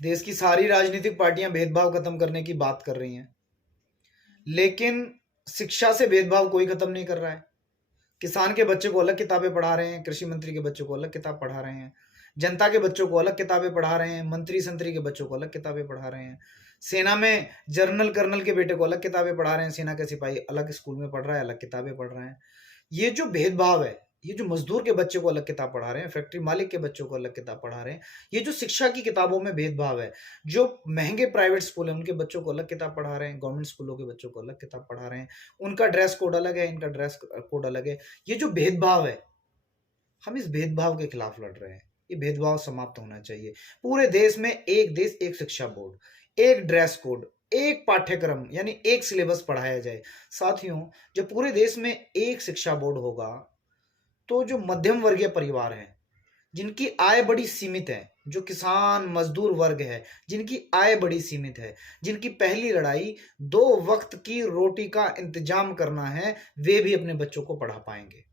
देश की सारी राजनीतिक पार्टियां भेदभाव खत्म करने की बात कर रही हैं, लेकिन शिक्षा से भेदभाव कोई खत्म नहीं कर रहा है। किसान के बच्चे को अलग किताबें पढ़ा रहे हैं, कृषि मंत्री के बच्चों को अलग किताब पढ़ा रहे हैं, जनता के बच्चों को अलग किताबें पढ़ा रहे हैं, मंत्री संतरी के बच्चों को अलग किताबें पढ़ा रहे हैं, सेना में जनरल कर्नल के बेटे को अलग किताबें पढ़ा रहे हैं, सेना के सिपाही अलग स्कूल में पढ़ रहा है, अलग किताबें पढ़ रहे हैं। ये जो भेदभाव है, ये जो मजदूर के बच्चे को अलग किताब पढ़ा रहे हैं, फैक्ट्री मालिक के बच्चों को अलग किताब पढ़ा रहे हैं, ये जो शिक्षा की किताबों में भेदभाव है, जो महंगे प्राइवेट स्कूल हैं उनके बच्चों को अलग किताब पढ़ा रहे हैं, गवर्नमेंट स्कूलों के बच्चों को अलग किताब पढ़ा रहे हैं, उनका ड्रेस कोड अलग है, इनका ड्रेस कोड अलग है। ये जो भेदभाव है, हम इस भेदभाव के खिलाफ लड़ रहे हैं। ये भेदभाव समाप्त होना चाहिए। पूरे देश में एक देश एक शिक्षा बोर्ड, एक ड्रेस कोड, एक पाठ्यक्रम यानी एक सिलेबस पढ़ाया जाए। साथियों, जब पूरे देश में एक शिक्षा बोर्ड होगा तो जो मध्यम वर्गीय परिवार हैं, जिनकी आय बड़ी सीमित है, जो किसान मजदूर वर्ग है, जिनकी आय बड़ी सीमित है, जिनकी पहली लड़ाई 2 वक्त की रोटी का इंतजाम करना है, वे भी अपने बच्चों को पढ़ा पाएंगे।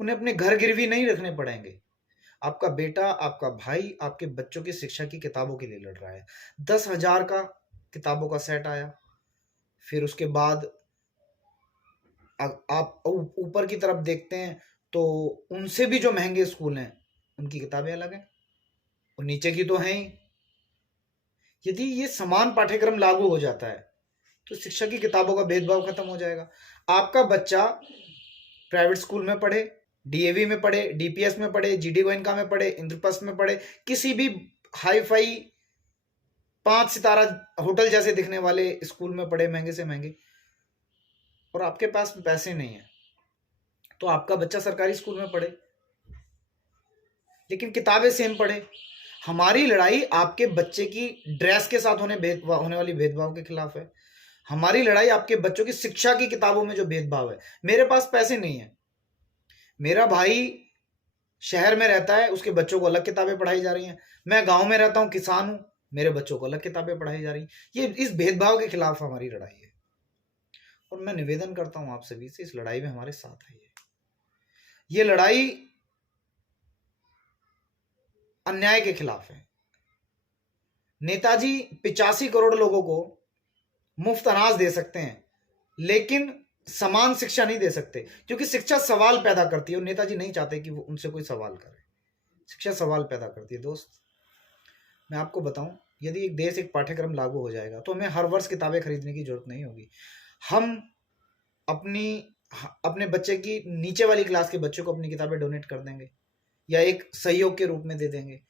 उन्हें अपने घर गिरवी नहीं रखने पड़ेंगे। आपका बेटा, आपका भाई आपके बच्चों की शिक्षा की किताबों के लिए लड़ रहा है। 10,000 का किताबों का सेट आया, फिर उसके बाद आप ऊपर की तरफ देखते हैं तो उनसे भी जो महंगे स्कूल हैं उनकी किताबें अलग हैं और नीचे की तो हैं ही। यदि ये समान पाठ्यक्रम लागू हो जाता है तो शिक्षा की किताबों का भेदभाव खत्म हो जाएगा। आपका बच्चा प्राइवेट स्कूल में पढ़े, डीएवी में पढ़े, डीपीएस में पढ़े, जीडी गोयनका में पढ़े, इंद्रप्रस्थ में पढ़े, किसी भी हाई फाई 5 सितारा होटल जैसे दिखने वाले स्कूल में पढ़े, महंगे से महंगे, और आपके पास पैसे नहीं है तो आपका बच्चा सरकारी स्कूल में पढ़े लेकिन किताबें सेम पढ़े। हमारी लड़ाई आपके बच्चे की ड्रेस के साथ होने वाली भेदभाव के खिलाफ है। हमारी लड़ाई आपके बच्चों की शिक्षा की किताबों में जो भेदभाव है। मेरे पास पैसे नहीं है, मेरा भाई शहर में रहता है, उसके बच्चों को अलग किताबें पढ़ाई जा रही हैं। मैं गांव में रहता हूं, किसान हूं, मेरे बच्चों को अलग किताबें पढ़ाई जा रही हैं। ये इस भेदभाव के खिलाफ हमारी लड़ाई है और मैं निवेदन करता हूं आप सभी से, इस लड़ाई में हमारे साथ आइए। ये लड़ाई अन्याय के खिलाफ है। नेताजी 85 करोड़ लोगों को मुफ्त अनाज दे सकते हैं लेकिन समान शिक्षा नहीं दे सकते, क्योंकि शिक्षा सवाल पैदा करती है और नेताजी नहीं चाहते कि वो उनसे कोई सवाल करे। शिक्षा सवाल पैदा करती है। दोस्त, मैं आपको बताऊं, यदि एक देश एक पाठ्यक्रम लागू हो जाएगा तो हमें हर वर्ष किताबें खरीदने की जरूरत नहीं होगी। हम अपने बच्चे की नीचे वाली क्लास के बच्चों को अपनी किताबें डोनेट कर देंगे या एक सहयोग के रूप में दे देंगे,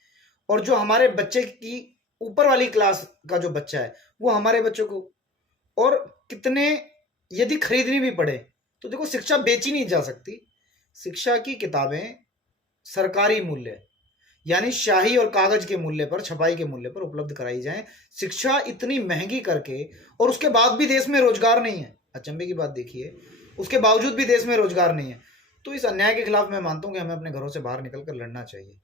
और जो हमारे बच्चे की ऊपर वाली क्लास का जो बच्चा है वो हमारे बच्चों को, और कितने यदि खरीदनी भी पड़े तो देखो, शिक्षा बेची नहीं जा सकती। शिक्षा की किताबें सरकारी मूल्य यानी शाही और कागज के मूल्य पर, छपाई के मूल्य पर उपलब्ध कराई जाए। शिक्षा इतनी महंगी करके और उसके बाद भी देश में रोजगार नहीं है, अचंभे की बात देखिए, उसके बावजूद भी देश में रोजगार नहीं है। तो इस अन्याय के खिलाफ मैं मानता हूं कि हमें अपने घरों से बाहर निकलकर लड़ना चाहिए।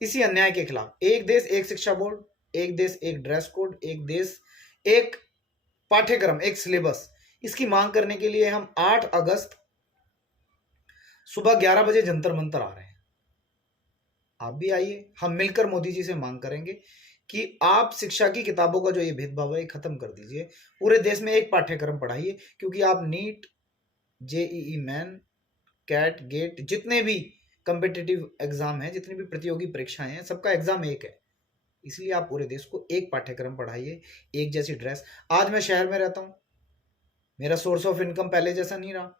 इसी अन्याय के खिलाफ एक देश एक शिक्षा बोर्ड, एक देश एक ड्रेस कोड, एक देश एक पाठ्यक्रम, एक सिलेबस, इसकी मांग करने के लिए हम 8 अगस्त सुबह 11 बजे जंतर मंतर आ रहे हैं। आप भी आइए, हम मिलकर मोदी जी से मांग करेंगे कि आप शिक्षा की किताबों का जो ये भेदभाव है खत्म कर दीजिए। पूरे देश में एक पाठ्यक्रम पढ़ाइए, क्योंकि आप NEET, JEE Main, CAT, GATE, जितने भी कॉम्पिटिटिव एग्जाम है, जितनी भी प्रतियोगी परीक्षाएं हैं, सबका एग्जाम एक है। इसलिए आप पूरे देश को एक पाठ्यक्रम पढ़ाइए, एक जैसी ड्रेस। आज मैं शहर में रहता हूं, मेरा सोर्स ऑफ इनकम पहले जैसा नहीं रहा,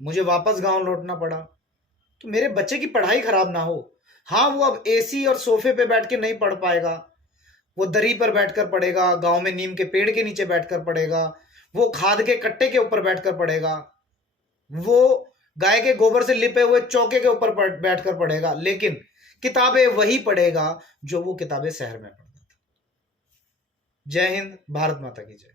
मुझे वापस गांव लौटना पड़ा, तो मेरे बच्चे की पढ़ाई खराब ना हो। हाँ, वो अब एसी और सोफे पे बैठ के नहीं पढ़ पाएगा, वो दरी पर बैठकर पढ़ेगा, गांव में नीम के पेड़ के नीचे बैठकर पढ़ेगा, वो खाद के कट्टे के ऊपर बैठकर पढ़ेगा, वो गाय के गोबर से लिपे हुए चौके के ऊपर बैठकर पढ़ेगा, लेकिन किताबें वही पढ़ेगा जो वो किताबें शहर में पढ़ता था। जय हिंद, भारत माता की जय।